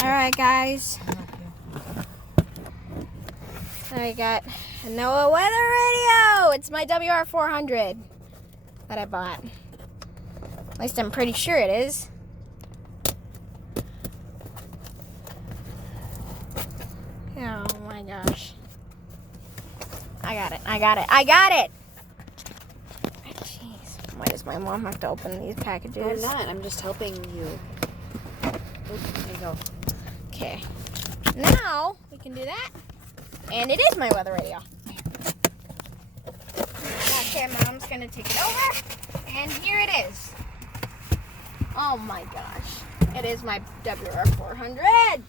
Alright, guys. I got a NOAA weather radio. It's my WR400 that I bought. At least I'm pretty sure it is. Oh my gosh. I got it. Jeez. Why does my mom have to open these packages? I'm not. I'm just helping you. Oop, there you go. Okay. Now we can do that. And it is my weather radio. Okay, Mom's going to take it over. And here it is. Oh my gosh. It is my WR400.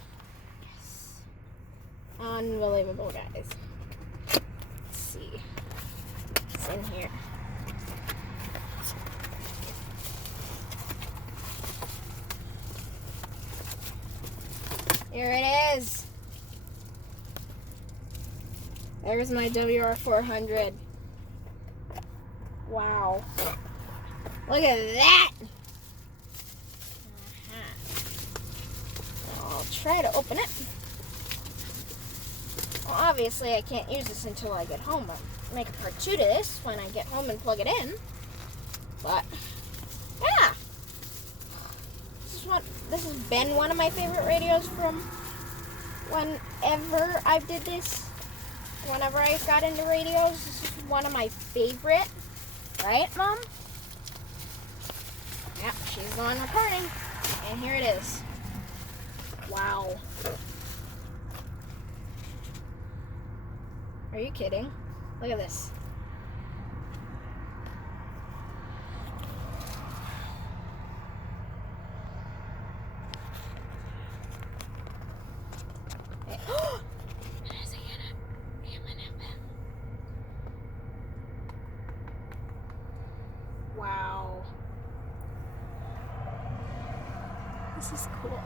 Yes. Unbelievable, guys. Let's see. It's in here. Here it is. There's my WR400. Wow. Look at that. I'll try to open it. Well, obviously I can't use this until I get home. I'll make a part 2 to this when I get home and plug it in. But, yeah. This has been one of my favorite radios from whenever I did this. Whenever I got into radios, this is one of my favorite. Right, Mom? Yep, she's the one recording. And here it is. Wow. Are you kidding? Look at this. Wow. This is cool.